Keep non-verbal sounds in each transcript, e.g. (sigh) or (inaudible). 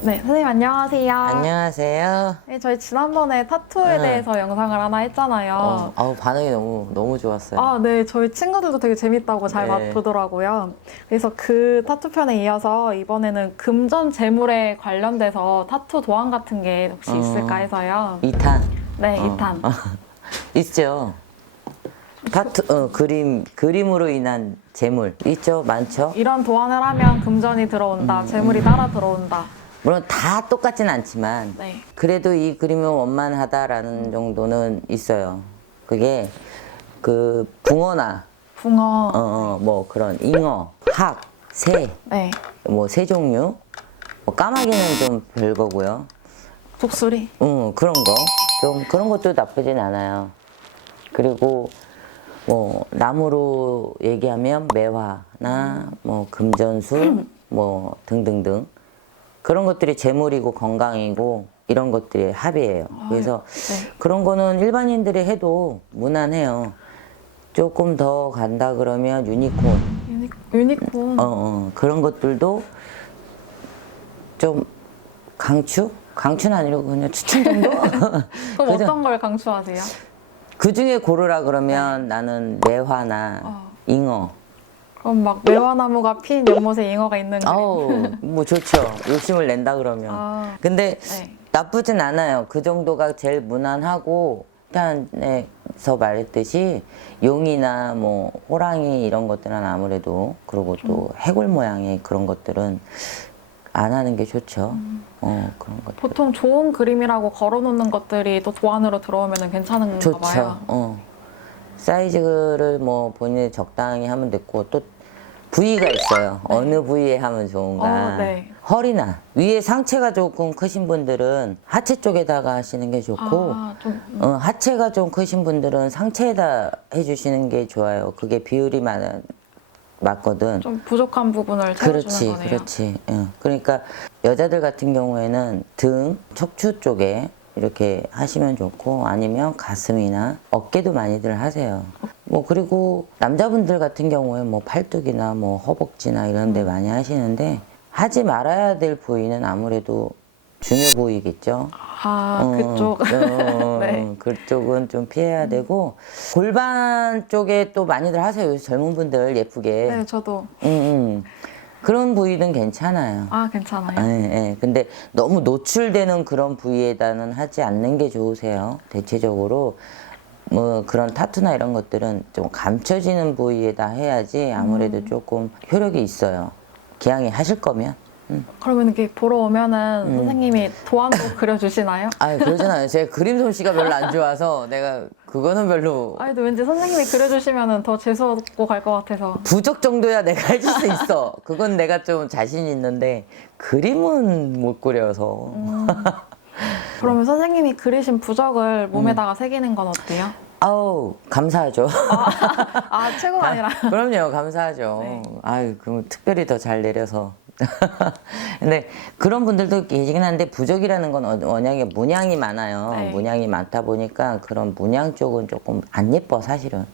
네, 선생님 안녕하세요. 안녕하세요. 네, 저희 지난번에 타투에 응. 대해서 영상을 하나 했잖아요. 어, 아우 반응이 너무 너무 좋았어요. 아, 네. 저희 친구들도 되게 재밌다고 잘 네. 보더라고요. 그래서 그 타투 편에 이어서 이번에는 금전 재물에 관련돼서 타투 도안 같은 게 혹시 어. 있을까 해서요. 2탄 네, 어. 2탄. (laughs) 있죠. 파트 어, 그림 그림으로 인한 재물 있죠 많죠. 이런 도안을 하면 금전이 음, 들어온다, 재물이 따라 들어온다. 물론 다 똑같진 않지만 네. 그래도 이 그림은 원만하다라는 정도는 있어요. 그게 그 붕어나 붕어. 어, 어, 뭐 그런 잉어, 학, 새, 네. 뭐 새 종류, 뭐 까마귀는 좀 별거고요. 독수리. 응, 그런 거. 좀 그런 것도 나쁘진 않아요. 그리고 뭐 나무로 얘기하면 매화나 뭐 금전수 (laughs) 뭐 등등등 그런 것들이 재물이고 건강이고 이런 것들이 합이에요. 그래서 네. 그런 거는 일반인들이 해도 무난해요. 조금 더 간다 그러면 유니콘 유니, 유니콘. 어, 어, 그런 것들도 좀 강추? 강추는 아니고 그냥 추천 정도? (laughs) (laughs) 그럼 그죠? 어떤 걸 강추하세요? 그 중에 고르라 그러면 나는 매화나 어. 잉어. 그럼 막 매화나무가 핀 연못에 잉어가 있는. 아우, 뭐 좋죠. 욕심을 낸다 그러면. 아. 근데 네. 나쁘진 않아요. 그 정도가 제일 무난하고, 일단에서 말했듯이 용이나 뭐 호랑이 이런 것들은 아무래도 그리고 또 해골 모양의 그런 것들은 안 하는 게 좋죠. 음. 어, 그런 것. 보통 좋은 그림이라고 걸어놓는 것들이 또 도안으로 들어오면 괜찮은가 좋죠. 봐요. 어. 사이즈를 뭐 본인이 적당히 하면 됐고 또 부위가 있어요. 어느 부위에 하면 좋은가. 어, 네. 허리나 위에 상체가 조금 크신 분들은 하체 쪽에다가 하시는 게 좋고 아, 좀 어, 하체가 좀 크신 분들은 상체에다 해주시는 게 좋아요. 그게 비율이 맞, 맞거든. 좀 부족한 부분을 채워주는 그렇지, 거네요. 그렇지. 응. 그러니까 여자들 같은 경우에는 등, 척추 쪽에 이렇게 하시면 좋고 아니면 가슴이나 어깨도 많이들 하세요. 뭐 그리고 남자분들 같은 경우에 뭐 팔뚝이나 뭐 허벅지나 이런 데 많이 하시는데 하지 말아야 될 부위는 아무래도 중요 부위겠죠. 아, 어, 그쪽. 어, (laughs) 네. 그쪽은 좀 피해야 되고 골반 쪽에 또 많이들 하세요. 요새 젊은 분들 예쁘게. 네, 저도. 음, 음. 그런 부위는 괜찮아요. 아, 괜찮아요. 예, 예. 근데 너무 노출되는 그런 부위에다는 하지 않는 게 좋으세요. 대체적으로 뭐 그런 타투나 이런 것들은 좀 감춰지는 부위에다 해야지 아무래도 조금 효력이 있어요. 기왕에 하실 거면. 음. 그러면 이렇게 보러 오면은 선생님이 도안도 (laughs) 그려주시나요? 아, 그러진 않아요. 제 그림 솜씨가 별로 안 좋아서 내가 그거는 별로 아니, 근데 왠지 선생님이 그려주시면은 더 재수없고 갈 것 같아서. 부적 정도야 내가 해줄 수 있어. 그건 내가 좀 자신 있는데 그림은 못 그려서. 그러면 선생님이 그리신 부적을 음. 몸에다가 새기는 건 어때요? 아우 감사하죠. 아, 최고가 아니라. (laughs) 그럼요, 감사하죠. 네. 아유, 그럼 특별히 더 잘 내려서. (laughs) 근데 그런 분들도 계시긴 한데 부적이라는 건 어- 워낙에 문양이 많아요. 네. 문양이 많다 보니까 그런 문양 쪽은 조금 안 예뻐 사실은.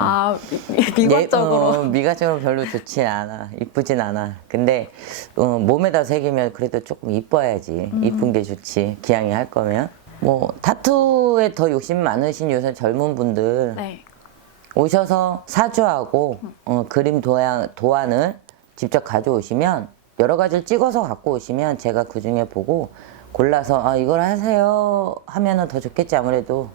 아, 미- 미- 미관적으로. 예, 어, 미가적으로 별로 좋지 않아. 이쁘진 않아. 근데 어, 몸에다 새기면 그래도 조금 이뻐야지. 음. 이쁜 게 좋지. 기왕에 할 거면. 뭐 타투에 더 욕심 많으신 요새 젊은 분들 네. 오셔서 사주하고 어, 그림 도안, 도안을 직접 가져오시면 여러 가지를 찍어서 갖고 오시면 제가 그 중에 보고 골라서 아, 이걸 하세요 하면은 더 좋겠지 아무래도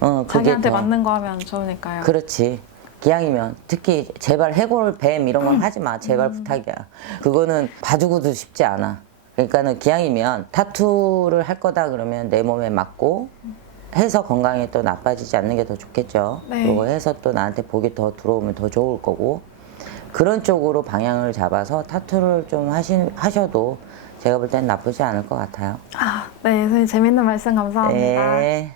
어, 그게 자기한테 더- 맞는 거 하면 좋으니까요. 그렇지. 기왕이면 특히 제발 해골 뱀 이런 건 하지 마. 제발 부탁이야. 그거는 봐주고도 쉽지 않아. 그러니까는 기왕이면 타투를 할 거다 그러면 내 몸에 맞고 해서 건강에 또 나빠지지 않는 게 더 좋겠죠. 네. 그리고 해서 또 나한테 복이 더 들어오면 더 좋을 거고. 그런 쪽으로 방향을 잡아서 타투를 좀 하신, 하셔도 제가 볼 땐 나쁘지 않을 것 같아요. 아, 네, 선생님 재밌는 말씀 감사합니다. 네.